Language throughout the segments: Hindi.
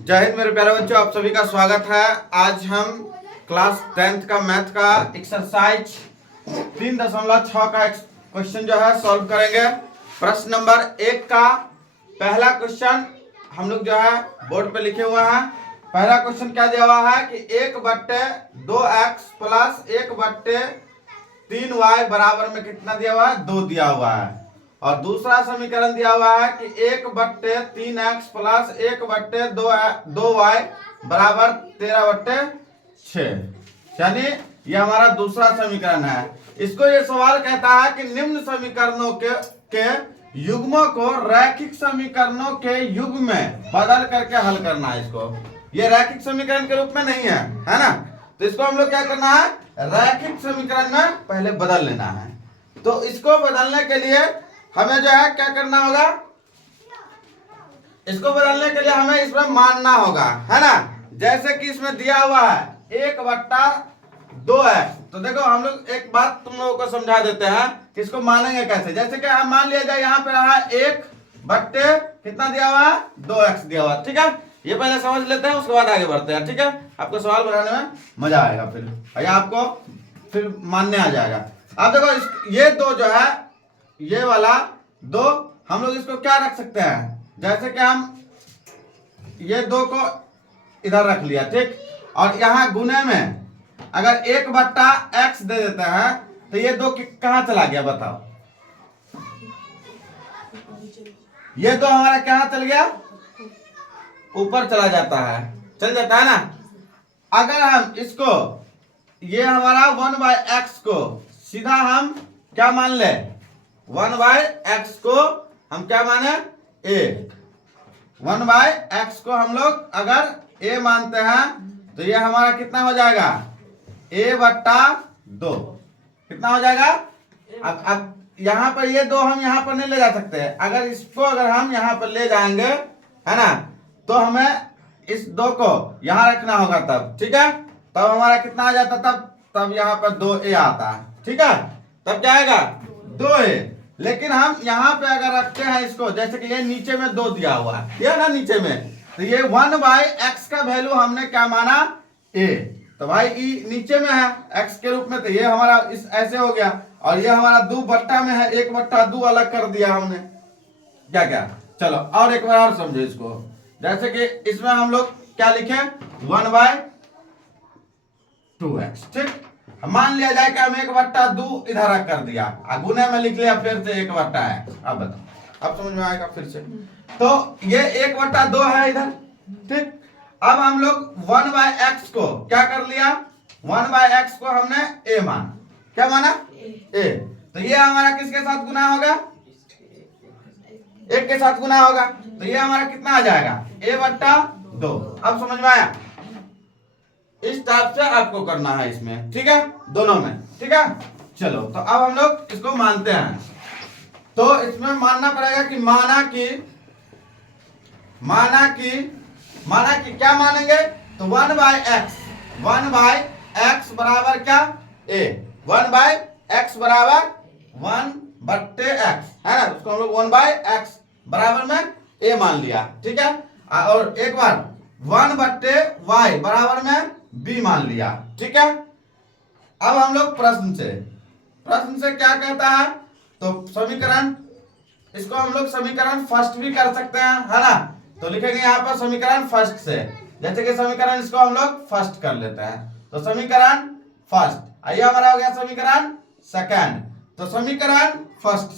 जय हिंद मेरे प्यारे बच्चों, आप सभी का स्वागत है। आज हम क्लास 10th का मैथ का एक्सरसाइज 3.6 का क्वेश्चन जो है सॉल्व करेंगे। प्रश्न नंबर 1 का पहला क्वेश्चन हम लोग जो है बोर्ड पे लिखे हुए हैं। पहला क्वेश्चन क्या दिया हुआ है कि 1/2x प्लस 1/3y बराबर में कितना दिया हुआ है, 2 दिया हुआ है। और दूसरा समीकरण दिया हुआ है कि 1/3x प्लस 1/2y बराबर 13/6, यानी ये हमारा दूसरा समीकरण है। इसको ये सवाल कहता है कि निम्न समीकरणों के युग्मों को रैखिक समीकरणों के युग्म में बदल करके हल करना है। इसको ये रैखिक समीकरण के रूप में नहीं है ना। तो इसको हम लोग क्या करना है, रैखिक समीकरण में पहले बदल लेना है। तो इसको बदलने के लिए हमें जो है क्या करना होगा, इसको बदलने के लिए हमें इसमें मानना होगा, है ना। जैसे कि इसमें दिया हुआ है 1/2x। तो देखो हम लोग एक बात तुम लोगों को समझा देते हैं कि इसको मानेंगे कैसे। जैसे कि हम मान लिया जाए यहाँ पे रहा 1 कितना दिया हुआ है, 2x दिया हुआ, ठीक है। ये पहले समझ लेते हैं, उसके बाद आगे बढ़ते हैं, ठीक है। आपको सवाल बनाने में मजा आएगा, फिर आपको फिर मानने आ जाएगा। अब देखो ये दो जो है, ये वाला 2 हम लोग इसको क्या रख सकते हैं, जैसे कि हम ये 2 को इधर रख लिया, ठीक। और यहां गुने में अगर 1/x दे देते हैं तो ये 2 कहां चला गया बताओ। ये 2 हमारा कहां चल गया, ऊपर चला जाता है, चल जाता है ना। अगर हम इसको ये हमारा 1/x को सीधा हम क्या मान ले, 1/x को हम क्या माने, a। 1/x को हम लोग अगर a मानते हैं तो ये हमारा कितना हो जाएगा, a/2 कितना हो जाएगा। अब यहाँ पर ये 2 हम यहाँ पर नहीं ले जा सकते हैं। अगर इसको अगर हम यहाँ पर ले जाएंगे, है ना, तो हमें इस 2 को यहाँ रखना होगा तब, ठीक है। तब हमारा कितना आ जाता, तब यहाँ पर 2a आता है, ठीक है। तब क्या आएगा, 2a। लेकिन हम यहाँ पे अगर रखते हैं इसको, जैसे कि ये नीचे में 2 दिया हुआ है, ये ना नीचे में, तो ये 1/x का वैल्यू हमने क्या माना, a। तो भाई ई नीचे में है x के रूप में, तो ये हमारा इस ऐसे हो गया। और ये हमारा 2 बट्टा में है, 1/2 अलग कर दिया हमने, क्या क्या। चलो और एक बार और समझो इसको। जैसे कि इसमें हम लोग क्या लिखे, 1/2x, ठीक। मान लिया जाए कि हम 1/2 इधर रख कर दिया, गुने में लिख लिया फिर से 1/x। अब बताओ, अब समझ में आएगा फिर से। तो ये 1/2 है इधर, ठीक। अब हम लोग 1/x को क्या कर लिया, 1/x को हमने a मान, क्या माना, a। तो ये हमारा किसके साथ गुना होगा, 1 के साथ गुना होगा। तो ये हमारा कितना आ जाएगा, a/2। अब समझ में आया, इस टाइप से आपको करना है इसमें, ठीक है, दोनों में, ठीक है। चलो तो अब हम लोग इसको मानते हैं। तो इसमें मानना पड़ेगा कि माना कि क्या मानेंगे, तो 1/x बराबर क्या, a। 1/x बराबर 1/x, है ना। उसको हम लोग 1/x बराबर में a मान लिया, ठीक है। और एक बार 1/y बराबर में b मान लिया, ठीक है। अब हम लोग प्रश्न से क्या कहता है, तो समीकरण, इसको हम लोग समीकरण फर्स्ट भी कर सकते हैं, है ना। तो लिखेंगे यहाँ पर समीकरण फर्स्ट से। जैसे कि समीकरण इसको हम लोग फर्स्ट कर लेते हैं, तो समीकरण फर्स्ट, आइए हमारा हो गया समीकरण सेकंड। तो समीकरण फर्स्ट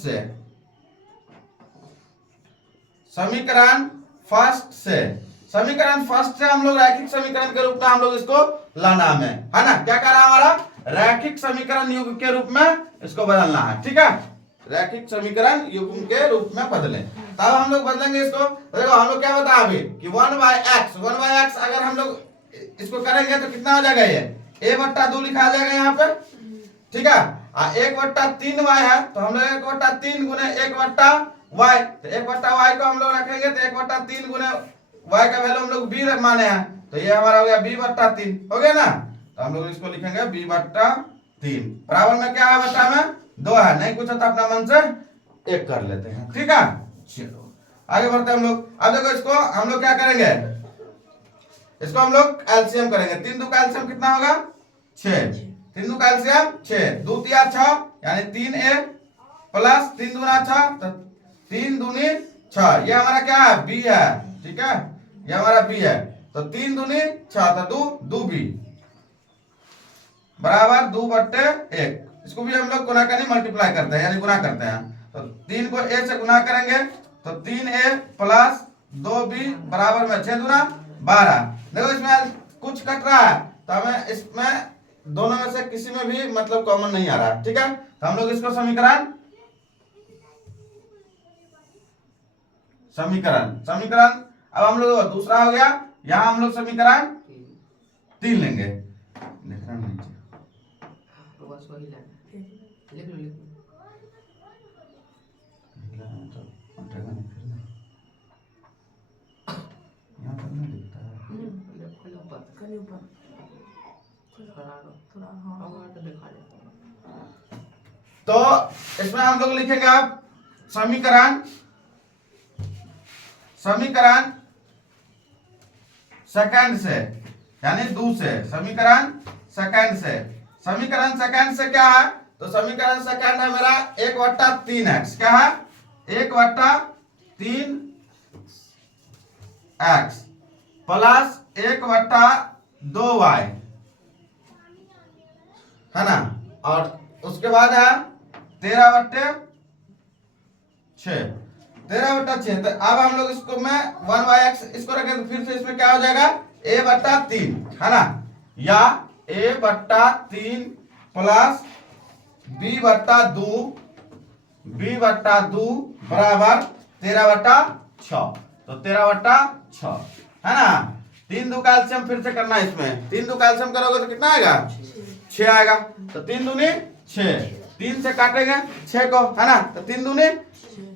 से हम लोग रैखिक समीकरण के रूप में हम लोग इसको लाना है ना। क्या करा हमारा, रैखिक समीकरण युग्म के रूप में इसको बदलना है, ठीक है। रैखिक समीकरण युग्म के रूप में बदलें, तब हम लोग बदलेंगे इसको। देखो हम लोग क्या बताया अभी कि 1/x अगर हम लोग इसको करेंगे तो कितना हो जाएगा, ये a/2 लिखा जाएगा यहाँ पे, ठीक है। 1/3y है, तो हम लोग 1/3 गुने 1/y, तो 1/y को हम लोग रखेंगे तो 1/3 गुने y का वैल्यू हम लोग b माने हैं, तो ये हमारा हो गया b/3, हो गया ना। तो हम लोग इसको लिखेंगे b/3 बराबर में क्या है, बट्टा में 2 है, नहीं कुछ तो अपना मन से 1 कर लेते हैं, ठीक है। चलो आगे बढ़ते हैं हम लोग। अब देखो इसको हम लोग क्या करेंगे, इसको हम लोग एलसीएम करेंगे। 3 दो का एलसीएम कितना होगा 6, 3 दो का एलसीएम 6, 2 तिया 6 यानी 3a प्लस 3 दूना 6 तो 3 दूनी 6, ये हमारा क्या है बी है, ठीक है, ये हमारा बी है। तो 3 दूनी 6 तो 2 बी बराबर 2/1। इसको भी हम लोग गुना करने मल्टीप्लाई करते हैं यानी गुना करते हैं। तो 3 को a से गुना करेंगे तो 3a प्लस 2b बराबर में 6 दूना 12। देखो इसमें कुछ कट रहा है तो हमें इसमें दोनों में से किसी में भी मतलब कॉमन नहीं आ रहा, ठीक है। तो हम लोग इसको समीकरण समीकरण अब हम लोग दूसरा हो गया, यहां हम लोग समीकरण 3 लेंगे। तो इसमें हम लोग लिखेंगे अब समीकरण सेकंड से यानी दूसरे समीकरण सेकंड से क्या है, तो समीकरण सेकंड है मेरा 1/3x, क्या है 1/3x प्लस 1/2y है ना, और उसके बाद है 13/6। तो अब हम लोग इसको में 1/x इसको रखें तो फिर से इसमें क्या हो जाएगा a/3 है ना, या a/3 प्लस b/2 बराबर 13/6। तो 13/6 है ना। 3 दो कैल्शियम फिर से करना है इसमें, 3 दो कैल्शियम करोगे तो कितना आएगा 6 आएगा। तो 3 दूनी 6, 3 से काटेंगे 6 को है ना, तो 3 दूनी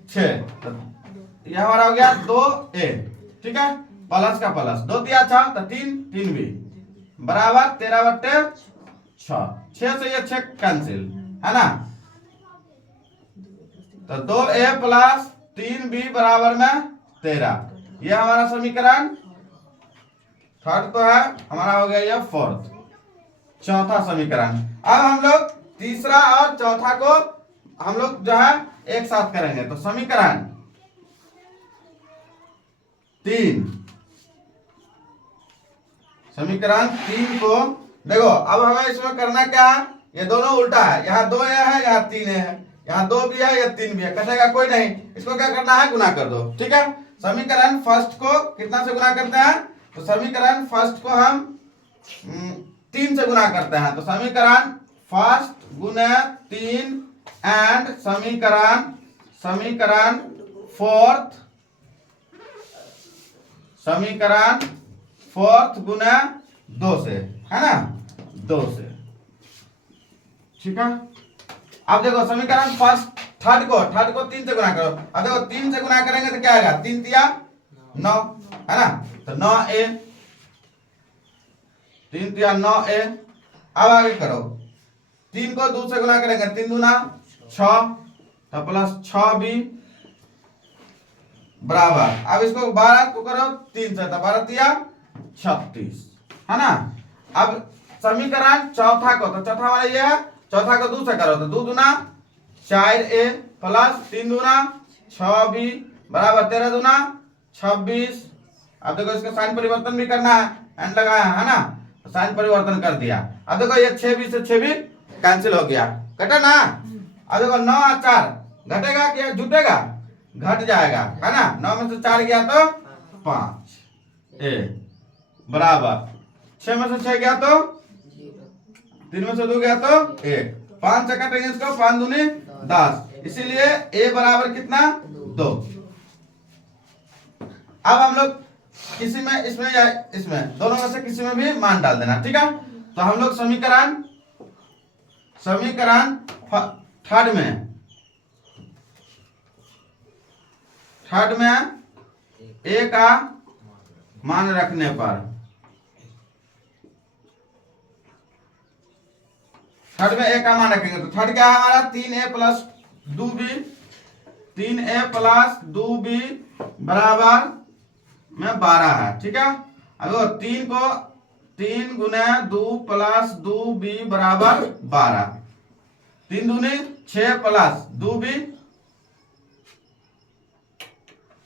6, तो ये हमारा हो गया 2a, ठीक है, प्लस का प्लस 2 दिया 6 तो 3b बराबर 13/6। 6 से ये 6 कैंसिल है ना, तो 2a प्लस 3b बराबर में 13। ये हमारा समीकरण थर्ड तो है, हमारा हो गया ये फोर्थ, चौथा समीकरण। अब हम लोग तीसरा और चौथा को हम लोग जो है एक साथ करेंगे। तो समीकरण 3 को देखो, अब हमें इसमें करना क्या है, ये दोनों उल्टा है, यहाँ 2a है यहाँ 3a है, यहाँ 2 भी है या 3 भी है, कटेगा कोई नहीं, इसको क्या करना है गुना कर दो, ठीक है। समीकरण फर्स्ट को कितना से गुना करते हैं, तो समीकरण फर्स्ट को हम 3 से गुना करते हैं। तो समीकरण फर्स्ट गुने 3 एंड समीकरण फोर्थ गुना 2 से है ना, 2 से, ठीक है। अब देखो समीकरण फर्स्ट थर्ड को 3 से गुना करो। अब देखो 3 से गुना करेंगे तो क्या आएगा 3 तिया 9 है ना, तो 9a, 3 तिया 9a। अब आगे करो, 3 को 2 से गुना करेंगे 3 दूना 6 तो प्लस 6b बराबर, अब इसको 12 को करो 3 से तो 12 तिया 36 है ना। अब समीकरण चौथा को, तो चौथा वाला ये है, चौथा को 2 से करो तो 2 दूना 4a प्लस 3 दूना 6b बराबर 13 दूना 26। अब देखो इसका साइन परिवर्तन भी करना है, एंड लगाया है ना, तो साइन परिवर्तन कर दिया। अब देखो ये 6b से 6b कैंसिल हो गया, कटा ना। अब देखो 9 और 4 घटेगा क्या जुटेगा, घट जाएगा है ना, 9 में से 4 गया तो 5a बराबर 6 में से 6 गया तो 3 में से 2 गया तो 1, 5 से काटेंगे इसको, 5 दूनी 10, इसीलिए a बराबर कितना 2। अब हम लोग किसी में इसमें या इसमें दोनों में से किसी में भी मान डाल देना, ठीक है। तो हम लोग समीकरण थर्ड में a का मान रखने पर, थर्ड में a का मान रखेंगे तो थर्ड क्या है हमारा 3a प्लस 2b बराबर में 12 है, ठीक है। अब 3 को 3 गुने 2 प्लस 2b बराबर 12, 3 दूनी 6 प्लस 2b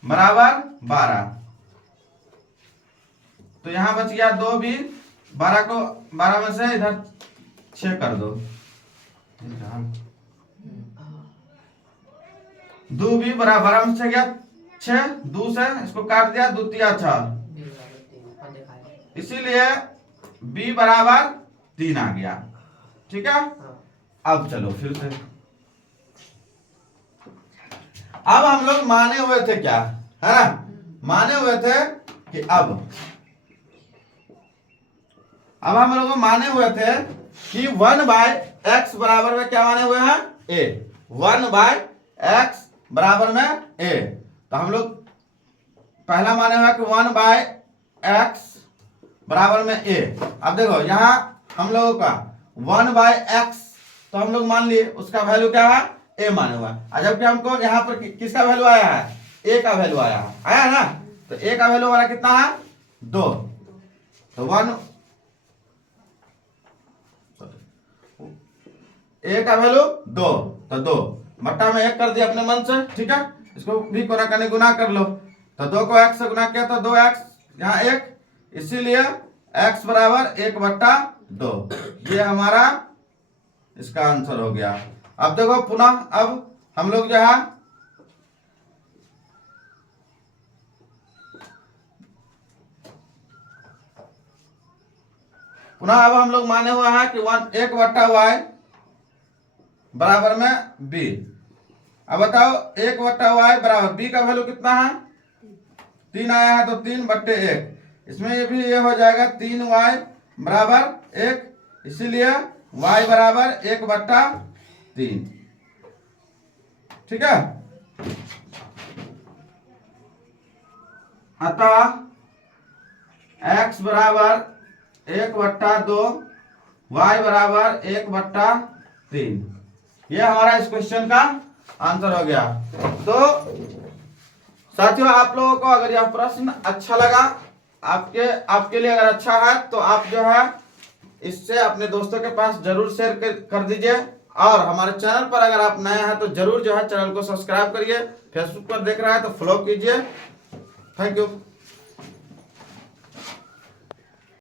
बराबर 12। तो यहां बच गया 2b, 12 को 12 में से इधर 6 कर दो, 2b बराबर 12 में से गया 6, 2 से इसको काट दिया, 2 तिया 6, इसीलिए b बराबर 3 आ गया। ठीक है, अब चलो फिर से, अब हम लोग माने हुए थे क्या, है ना, माने हुए थे कि अब हम लोग माने हुए थे कि 1/x बराबर में क्या माने हुए हैं, a, 1/x बराबर में a। तो हम लोग पहला माने हुआ कि 1/x बराबर में a। अब देखो यहां हम लोगों का 1/x तो हम लोग मान लिए उसका वैल्यू क्या है, a माने हुआ है। जबकि हमको यहाँ पर किसका वैल्यू आया है, a का वैल्यू आया है ना। तो a का वैल्यू हमारा कितना है, 2। तो a का वैल्यू 2, तो 2 बट्टा में 1 कर दिया अपने मन से। ठीक है, इसको भी कोना करने गुना कर लो, तो 2 को x से गुना किया तो 2x, यहाँ 1, इसीलिए x बराबर 1/2। ये हमारा इसका आंसर हो गया। अब देखो पुनः, अब हम लोग जो है पुनः अब हम लोग माने हुआ है कि 1/y बराबर में b। अब बताओ 1/y बराबर b का वैल्यू कितना है, 3 आया है, तो 3/1, इसमें ये भी ये हो जाएगा 3y बराबर 1, इसीलिए y बराबर 1/3। ठीक है, अतः x बराबर 1/2, y बराबर 1/3। ये हमारा इस क्वेश्चन का आंसर हो गया। तो साथियों, आप लोगों को अगर यह प्रश्न अच्छा लगा, आपके लिए अगर अच्छा है, तो आप जो है इससे अपने दोस्तों के पास जरूर शेयर कर दीजिए। और हमारे चैनल पर अगर आप नए हैं तो जरूर जो है चैनल को सब्सक्राइब करिए। फेसबुक पर देख रहे हैं तो फॉलो कीजिए। Thank you.